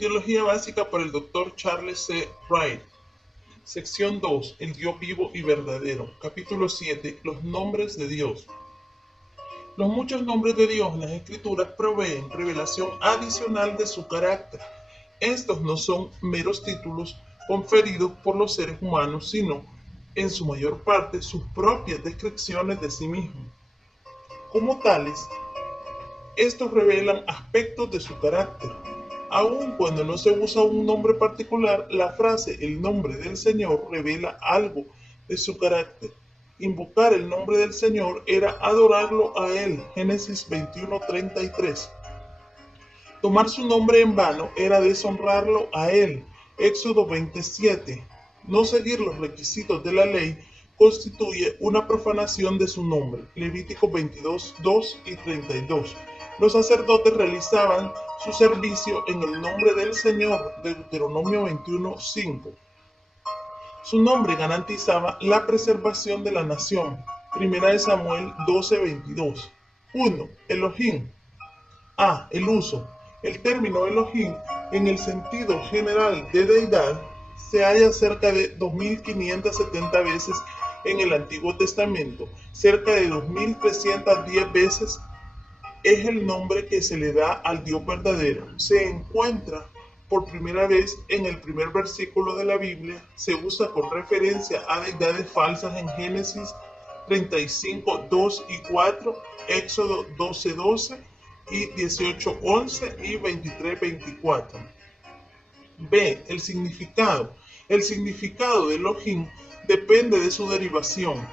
Teología básica para el Dr. Charles C. Wright. Sección 2. El Dios vivo y verdadero. Capítulo 7. Los nombres de Dios. Los muchos nombres de Dios en las Escrituras proveen revelación adicional de su carácter. Estos no son meros títulos conferidos por los seres humanos, sino, en su mayor parte, sus propias descripciones de sí mismos. Como tales, estos revelan aspectos de su carácter. Aun cuando no se usa un nombre particular, la frase "el nombre del Señor" revela algo de su carácter. Invocar el nombre del Señor era adorarlo a Él. Génesis 21:33. Tomar su nombre en vano era deshonrarlo a Él. Éxodo 27. No seguir los requisitos de la ley constituye una profanación de su nombre. Levítico 22:2 y 32. Los sacerdotes realizaban su servicio en el nombre del Señor. Deuteronomio 21:5. Su nombre garantizaba la preservación de la nación. Primera de Samuel 12:22. 1. Elohim. A. El uso. El término Elohim, en el sentido general de deidad, se halla cerca de 2570 veces en el Antiguo Testamento. Cerca de 2310 veces es el nombre que se le da al Dios verdadero. Se encuentra por primera vez en el primer versículo de la Biblia. Se usa con referencia a deidades falsas en Génesis 35:2 y 4, Éxodo 12:12 y 18:11 y 23:24. B. El significado. El significado de Elohim depende de su derivación.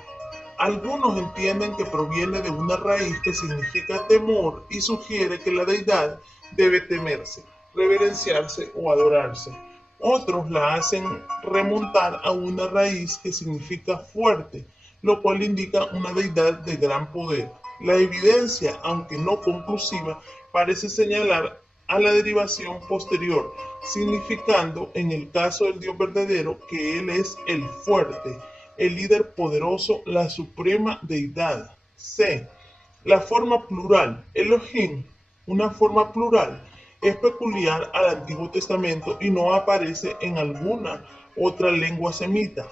Algunos entienden que proviene de una raíz que significa temor y sugiere que la deidad debe temerse, reverenciarse o adorarse. Otros la hacen remontar a una raíz que significa fuerte, lo cual indica una deidad de gran poder. La evidencia, aunque no conclusiva, parece señalar a la derivación posterior, significando en el caso del Dios verdadero que Él es el fuerte, el líder poderoso, la suprema deidad. C. La forma plural. Elohim, una forma plural, es peculiar al Antiguo Testamento y no aparece en alguna otra lengua semita.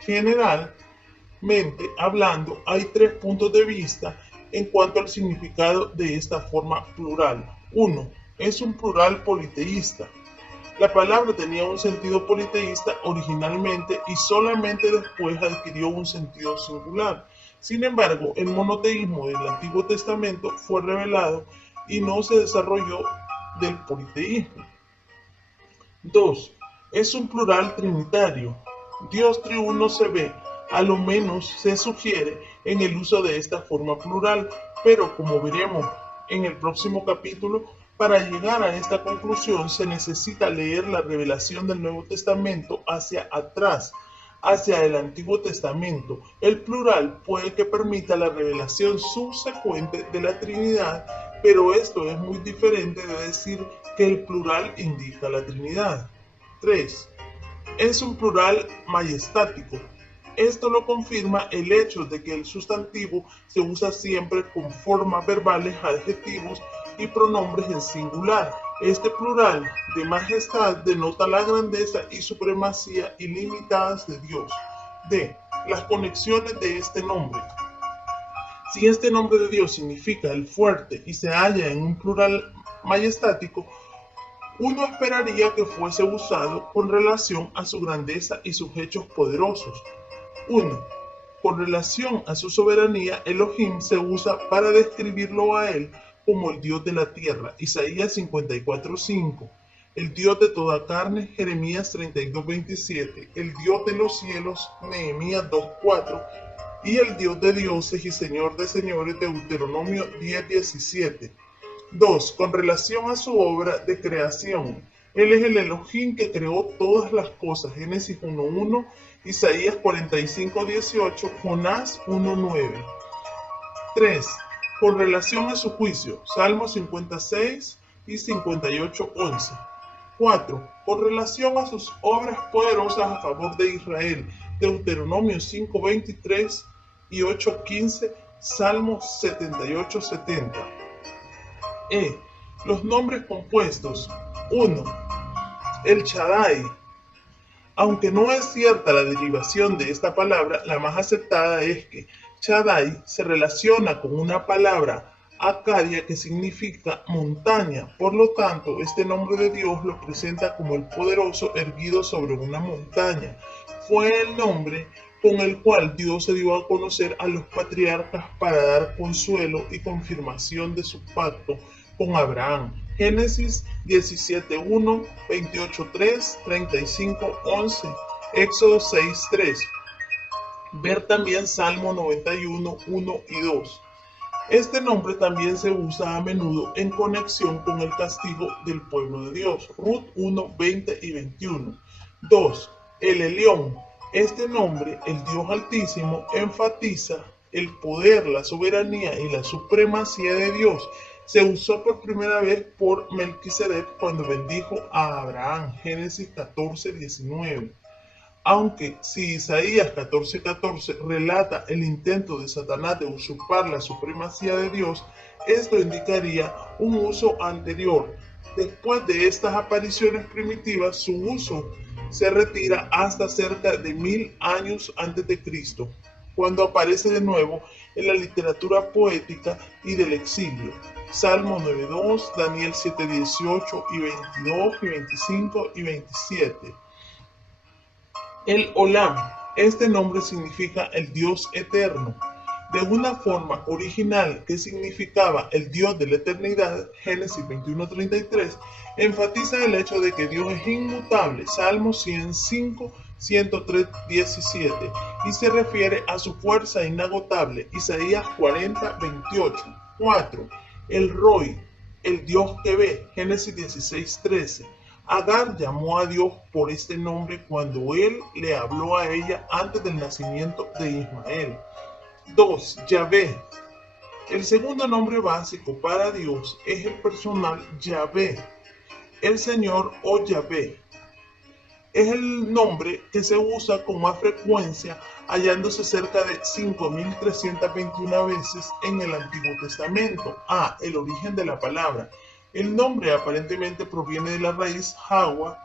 Generalmente hablando, hay tres puntos de vista en cuanto al significado de esta forma plural. 1. Es un plural politeísta. La palabra tenía un sentido politeísta originalmente y solamente después adquirió un sentido singular. Sin embargo, el monoteísmo del Antiguo Testamento fue revelado y no se desarrolló del politeísmo. 2. Es un plural trinitario. Dios triuno se ve, a lo menos se sugiere, en el uso de esta forma plural, pero como veremos en el próximo capítulo, para llegar a esta conclusión se necesita leer la revelación del Nuevo Testamento hacia atrás, hacia el Antiguo Testamento. El plural puede que permita la revelación subsecuente de la Trinidad, pero esto es muy diferente de decir que el plural indica la Trinidad. 3. Es un plural majestático. Esto lo confirma el hecho de que el sustantivo se usa siempre con formas verbales, adjetivos y pronombres en singular. Este plural de majestad denota la grandeza y supremacía ilimitadas de Dios. D. Las conexiones de este nombre. Si este nombre de Dios significa el fuerte y se halla en un plural majestático, uno esperaría que fuese usado con relación a su grandeza y sus hechos poderosos. 1. Con relación a su soberanía, Elohim se usa para describirlo a él como el Dios de la tierra. Isaías 54:5. El Dios de toda carne, Jeremías 32:27. El Dios de los cielos, Nehemías 2:4. Y el Dios de dioses y Señor de señores, Deuteronomio 10:17. 2. Con relación a su obra de creación. Él es el Elohim que creó todas las cosas. Génesis 1:1, Isaías 45:18, Jonás 1:9. 3. Con relación a su juicio. Salmos 56 y 58:11. 4. Con relación a sus obras poderosas a favor de Israel. Deuteronomio 5:23 y 8:15, Salmos 78:70. Los nombres compuestos. 1. El Shaddai. Aunque no es cierta la derivación de esta palabra, la más aceptada es que Shaddai se relaciona con una palabra acadia que significa montaña. Por lo tanto, este nombre de Dios lo presenta como el poderoso erguido sobre una montaña. Fue el nombre con el cual Dios se dio a conocer a los patriarcas para dar consuelo y confirmación de su pacto con Abraham. Génesis 17:1, 28:3, 35:11, Éxodo 6:3. Ver también Salmo 91:1 y 2. Este nombre también se usa a menudo en conexión con el castigo del pueblo de Dios. Ruth 1:20 y 21. 2. El Elión. Este nombre, el Dios Altísimo, enfatiza el poder, la soberanía y la supremacía de Dios. Se usó por primera vez por Melquisedec cuando bendijo a Abraham. Génesis 14:19. Aunque si Isaías 14:14 relata el intento de Satanás de usurpar la supremacía de Dios, esto indicaría un uso anterior. Después de estas apariciones primitivas, su uso se retira hasta cerca de 1000 años antes de Cristo, cuando aparece de nuevo en la literatura poética y del exilio. Salmo 9:2, Daniel 7:18 y 22 y 25 y 27. El Olam. Este nombre significa el Dios eterno. De una forma original que significaba el Dios de la eternidad, Génesis 21:33, enfatiza el hecho de que Dios es inmutable, Salmo 105, 103:17, y se refiere a su fuerza inagotable, Isaías 40:28. 4. El Roi, el Dios que ve, Génesis 16:13. Agar llamó a Dios por este nombre cuando él le habló a ella antes del nacimiento de Ismael. 2. Yahvé. El segundo nombre básico para Dios es el personal Yahvé, el Señor o Yahvé. Es el nombre que se usa con más frecuencia, hallándose cerca de 5.321 veces en el Antiguo Testamento. El origen de la palabra. El nombre aparentemente proviene de la raíz Hawa,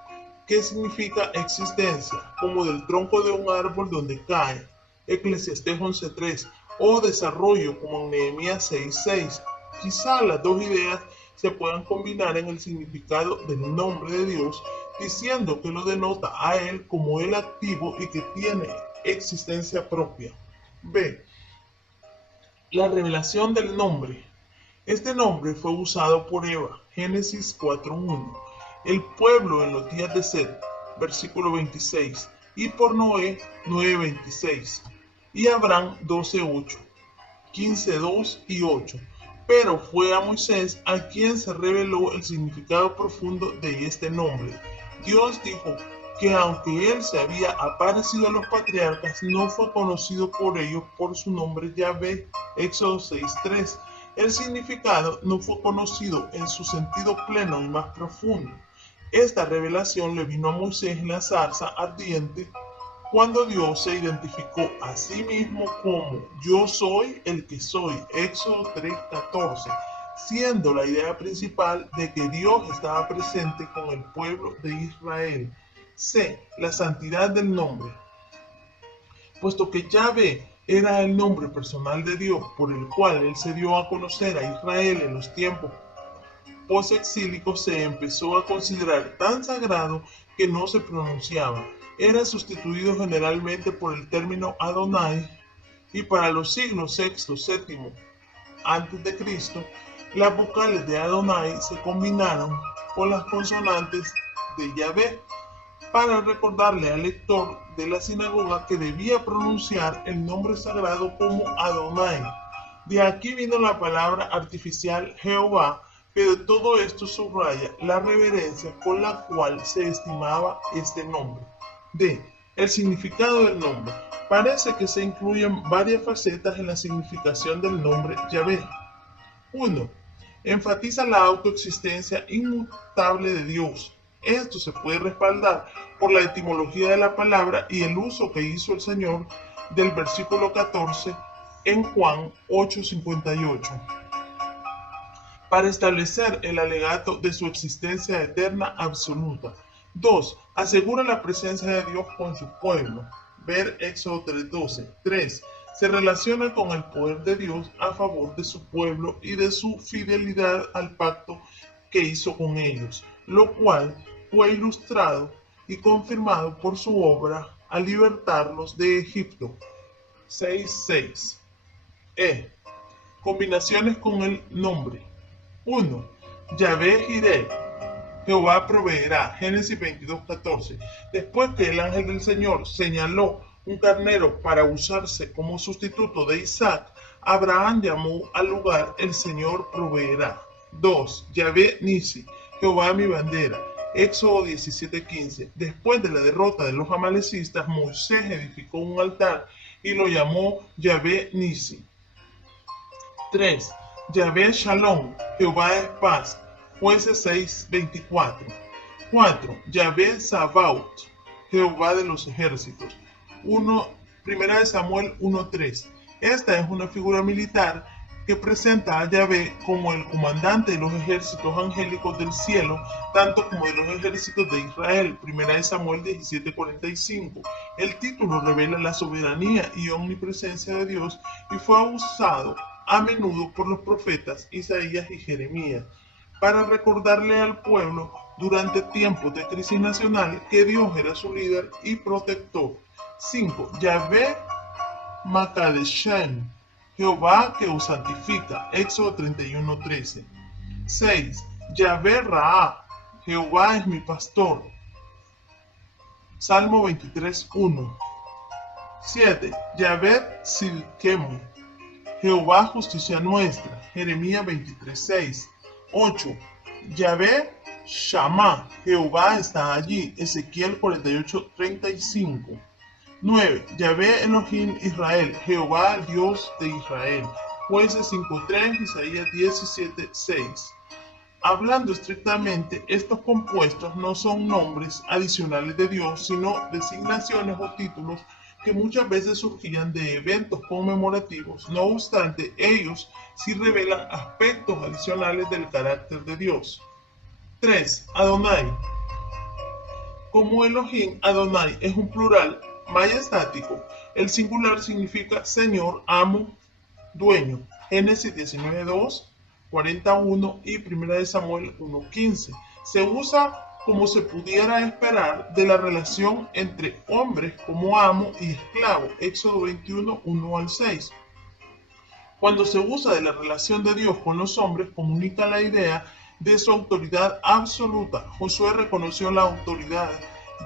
que significa existencia, como del tronco de un árbol donde cae, Eclesiastés 11:3, o desarrollo, como en Nehemías 6:6. Quizá las dos ideas se puedan combinar en el significado del nombre de Dios, diciendo que lo denota a él como el activo y que tiene existencia propia. B. La revelación del nombre. Este nombre fue usado por Eva, Génesis 4:1, el pueblo en los días de Set, versículo 26, y por Noé, 9:26, y Abraham, 12:8, 15:2 y 8. Pero fue a Moisés a quien se reveló el significado profundo de este nombre. Dios dijo que aunque él se había aparecido a los patriarcas, no fue conocido por ellos por su nombre Yahvé, Éxodo 6:3. El significado no fue conocido en su sentido pleno y más profundo. Esta revelación le vino a Moisés en la zarza ardiente cuando Dios se identificó a sí mismo como yo soy el que soy, Éxodo 3:14, siendo la idea principal de que Dios estaba presente con el pueblo de Israel. C. La santidad del nombre. Puesto que Yahvé era el nombre personal de Dios por el cual él se dio a conocer a Israel en los tiempos posexílicos, se empezó a considerar tan sagrado que no se pronunciaba. Era sustituido generalmente por el término Adonai, y para los siglos VI, VII antes de Cristo, las vocales de Adonai se combinaron con las consonantes de Yahvé para recordarle al lector de la sinagoga que debía pronunciar el nombre sagrado como Adonai. De aquí vino la palabra artificial Jehová, pero todo esto subraya la reverencia con la cual se estimaba este nombre. D. El significado del nombre. Parece que se incluyen varias facetas en la significación del nombre Yahvé. 1. Enfatiza la autoexistencia inmutable de Dios. Esto se puede respaldar por la etimología de la palabra y el uso que hizo el Señor del versículo 14 en Juan 8:58 para establecer el alegato de su existencia eterna absoluta. 2. Asegura la presencia de Dios con su pueblo. Ver Éxodo 3:12. 3. Se relaciona con el poder de Dios a favor de su pueblo y de su fidelidad al pacto que hizo con ellos, lo cual fue ilustrado y confirmado por su obra al libertarlos de Egipto. 6:6. Combinaciones con el nombre. 1. Yahvé Jireh. Jehová proveerá. Génesis 22:14. Después que el ángel del Señor señaló un carnero para usarse como sustituto de Isaac, Abraham llamó al lugar el Señor proveerá. 2. Yahvé Nisi. Jehová mi bandera. Éxodo 17:15. Después de la derrota de los amalecistas, Moisés edificó un altar y lo llamó Yahvé Nisi. 3. Yahvé Shalom. Jehová es paz. Jueces 6:24. 4. Yahvé Sabaoth. Jehová de los ejércitos. 1 Samuel 1:3. Esta es una figura militar que presenta a Yahvé como el comandante de los ejércitos angélicos del cielo, tanto como de los ejércitos de Israel. 1 Samuel 17:45. El título revela la soberanía y omnipresencia de Dios y fue usado a menudo por los profetas Isaías y Jeremías para recordarle al pueblo durante tiempos de crisis nacional que Dios era su líder y protector. 5. Yahvé Makadeshem. Jehová que os santifica. Éxodo 31:13. 6. Yahvé Raá. Jehová es mi pastor. Salmo 23:1. 7. Yahvé Silkemu. Jehová justicia nuestra. Jeremías 23:6. 8. Yahvé Shammah. Jehová está allí. Ezequiel 48:35. 9. Yahvé Elohim Israel. Jehová Dios de Israel. Jueces 5:3. Isaías 17:6. Hablando estrictamente, estos compuestos no son nombres adicionales de Dios, sino designaciones o títulos que muchas veces surgían de eventos conmemorativos. No obstante, ellos sí revelan aspectos adicionales del carácter de Dios. 3. Adonai. Como Elohim, Adonai es un plural majestático. El singular significa Señor, amo, dueño. Génesis 19:2, 41 y 1 Samuel 1:15. Se usa como se pudiera esperar de la relación entre hombres como amo y esclavo. Éxodo 21:1-6. Cuando se usa de la relación de Dios con los hombres, comunica la idea de su autoridad absoluta. Josué reconoció la autoridad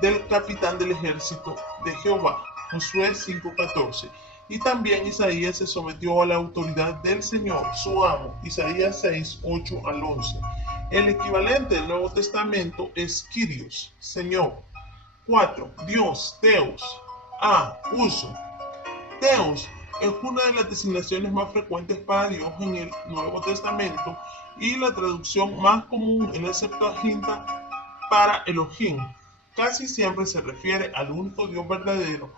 del capitán del ejército de Jehová. Josué 5:14. Y también Isaías se sometió a la autoridad del Señor, su amo. Isaías 6:8-11. El equivalente del Nuevo Testamento es Kyrios, Señor. 4. Dios, Teos. Uso. Teos es una de las designaciones más frecuentes para Dios en el Nuevo Testamento y la traducción más común en la Septuaginta para Elohim. Casi siempre se refiere al único Dios verdadero,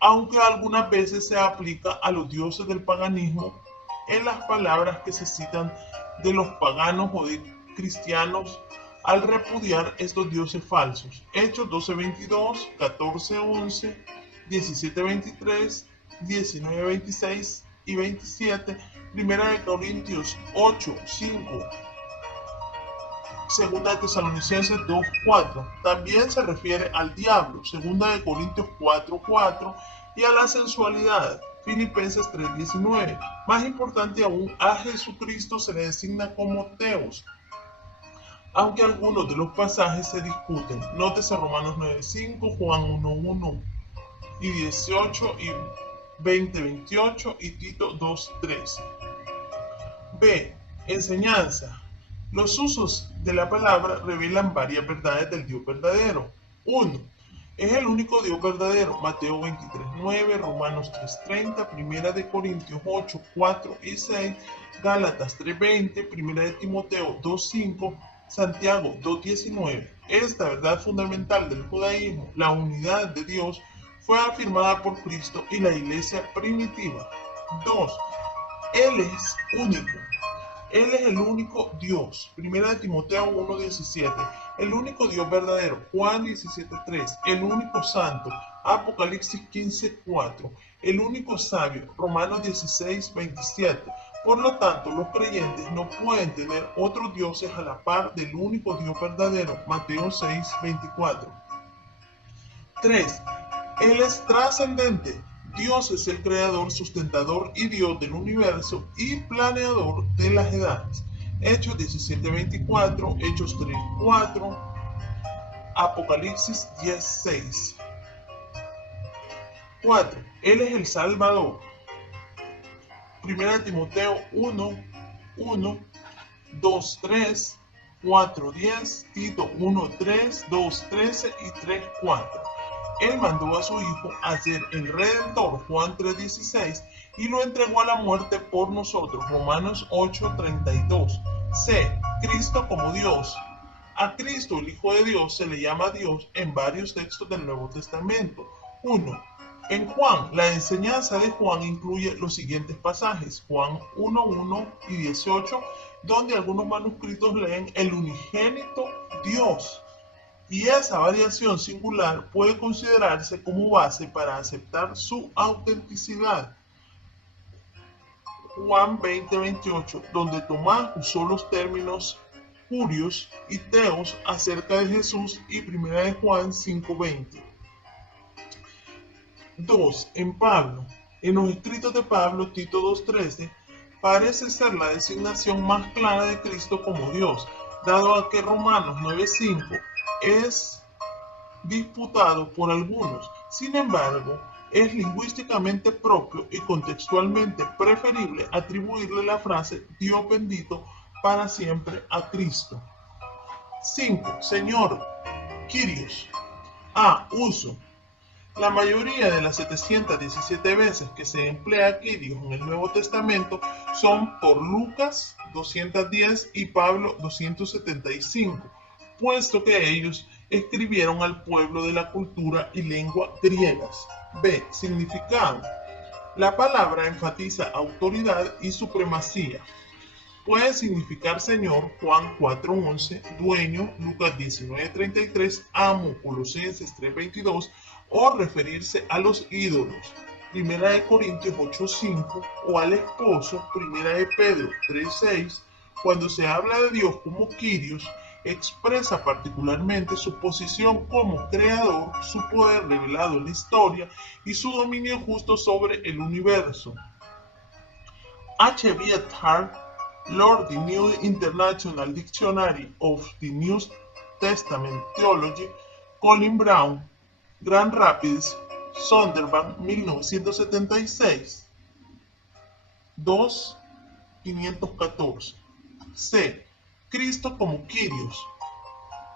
aunque algunas veces se aplica a los dioses del paganismo en las palabras que se citan de los paganos o de cristianos al repudiar estos dioses falsos. Hechos 12:22, 14:11, 17:23, 19:26 y 27, 1 Corintios 8:5, 2 Tesalonicenses 2:4. También se refiere al diablo, 2 Corintios 4:4, y a la sensualidad, Filipenses 3:19. Más importante aún, a Jesucristo se le designa como Teos, aunque algunos de los pasajes se discuten. Nótese Romanos 9:5, Juan 1:1 y 18 y 20:28 y Tito 2:3. B. Enseñanza. Los usos de la palabra revelan varias verdades del Dios verdadero. 1. Es el único Dios verdadero. Mateo 23:9, Romanos 3:30, 1 Corintios 8, 4 y 6, Gálatas 3:20, 1 Timoteo 2:5, Santiago 2:19. Esta verdad fundamental del judaísmo, la unidad de Dios, fue afirmada por Cristo y la iglesia primitiva. 2. Él es único. Él es el único Dios. 1 Timoteo 1:17. el único Dios verdadero, Juan 17:3, el único santo, Apocalipsis 15:4, el único sabio, Romanos 16:27. Por lo tanto, los creyentes no pueden tener otros dioses a la par del único Dios verdadero, Mateo 6:24. 3. Él es trascendente. Dios es el creador, sustentador y Dios del universo y planeador de las edades. Hechos 17:24, Hechos 3:4, Apocalipsis 10:6. 4. Él es el Salvador. 1 Timoteo 1:1, 2:3, 4:10, Tito 1:3, 2:13 y 3:4. Él mandó a su Hijo a ser el Redentor, Juan 3:16, y lo entregó a la muerte por nosotros, Romanos 8:32. C. Cristo como Dios. A Cristo, el Hijo de Dios, se le llama Dios en varios textos del Nuevo Testamento. 1. En Juan, la enseñanza de Juan incluye los siguientes pasajes, Juan 1:1 y 18, donde algunos manuscritos leen el unigénito Dios. Y esa variación singular puede considerarse como base para aceptar su autenticidad. Juan 20:28, donde Tomás usó los términos curios y teos acerca de Jesús, y 1 de Juan 5:20. 2. En Pablo. En los escritos de Pablo, Tito 2:13, parece ser la designación más clara de Cristo como Dios, dado a que Romanos 9:5 es disputado por algunos. Sin embargo, es lingüísticamente propio y contextualmente preferible atribuirle la frase Dios bendito para siempre a Cristo. 5. Señor, Kyrios. A. Uso. La mayoría de las 717 veces que se emplea Kyrios en el Nuevo Testamento son por Lucas 210 y Pablo 275, puesto que ellos escribieron al pueblo de la cultura y lengua griegas. B. Significado. La palabra enfatiza autoridad y supremacía. Puede significar Señor, Juan 4:11, dueño, Lucas 19:33, amo, Colosenses 3:22, o referirse a los ídolos, 1 de Corintios 8:5, o al esposo, 1 de Pedro 3:6. Cuando se habla de Dios como Kyrios, expresa particularmente su posición como creador, su poder revelado en la historia y su dominio justo sobre el universo. H. B. Hart, Lord the New International Dictionary of the New Testament Theology, Colin Brown, Grand Rapids, Sunderland, 1976. 2. 514. C. Cristo como Kyrios.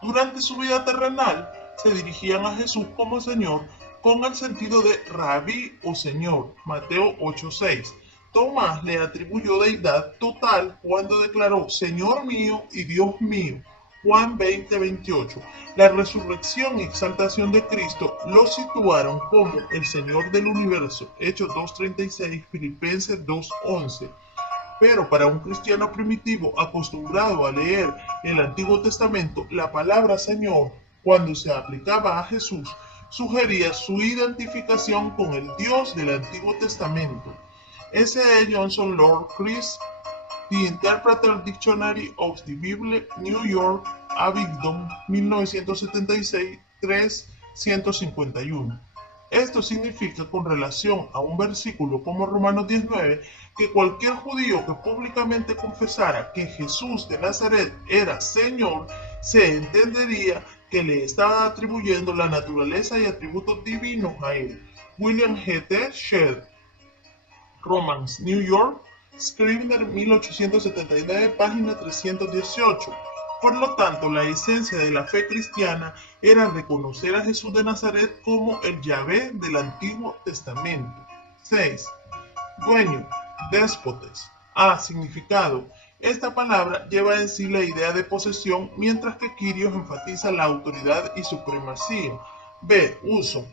Durante su vida terrenal, se dirigían a Jesús como Señor con el sentido de Rabí o Señor, Mateo 8:6. Tomás le atribuyó deidad total cuando declaró Señor mío y Dios mío, Juan 20:28. La resurrección y exaltación de Cristo lo situaron como el Señor del universo, Hechos 2:36, Filipenses 2:11. Pero para un cristiano primitivo acostumbrado a leer el Antiguo Testamento, la palabra Señor, cuando se aplicaba a Jesús, sugería su identificación con el Dios del Antiguo Testamento. S. E. Johnson Lord Chris, The Interpreter Dictionary of the Bible, New York, Abingdon, 1976, 351. Esto significa, con relación a un versículo como Romanos 19, que cualquier judío que públicamente confesara que Jesús de Nazaret era Señor, se entendería que le estaba atribuyendo la naturaleza y atributos divinos a él. William G. T. Shedd, Romans, New York, Scribner, 1879, página 318. Por lo tanto, la esencia de la fe cristiana era reconocer a Jesús de Nazaret como el Yahvé del Antiguo Testamento. 6. Dueño, déspotes. A. Significado. Esta palabra lleva en sí la idea de posesión, mientras que Kyrios enfatiza la autoridad y supremacía. B. Uso.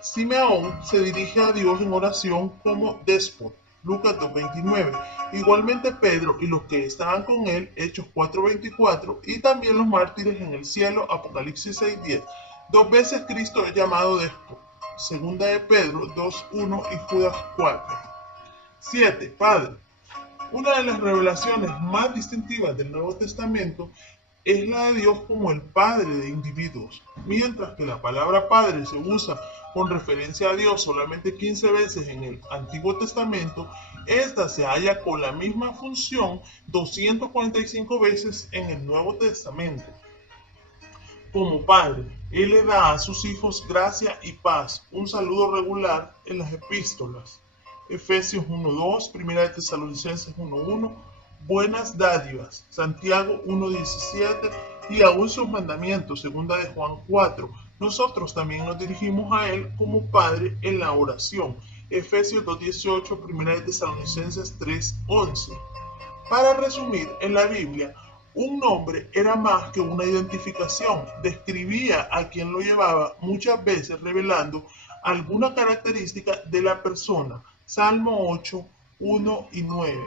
Simeón se dirige a Dios en oración como déspota. Lucas 2:29. Igualmente Pedro y los que estaban con él, Hechos 4:24, y también los mártires en el cielo, Apocalipsis 6:10. Dos veces Cristo es llamado después, segunda de Pedro 2:1 y Judas 4. 7. Padre. Una de las revelaciones más distintivas del Nuevo Testamento es la de Dios como el Padre de individuos. Mientras que la palabra Padre se usa con referencia a Dios solamente 15 veces en el Antiguo Testamento, esta se halla con la misma función 245 veces en el Nuevo Testamento. Como Padre, Él le da a sus hijos gracia y paz, un saludo regular en las epístolas. Efesios 1:2, Primera de Tesalonicenses 1:1, buenas dádivas, Santiago 1:17 y aún sus mandamientos, segunda de Juan 4. Nosotros también nos dirigimos a Él como Padre en la oración. Efesios 2:18, Primera de Tesalonicenses 3:11. Para resumir, en la Biblia, un nombre era más que una identificación, describía a quien lo llevaba, muchas veces revelando alguna característica de la persona. Salmo 8, 1 y 9.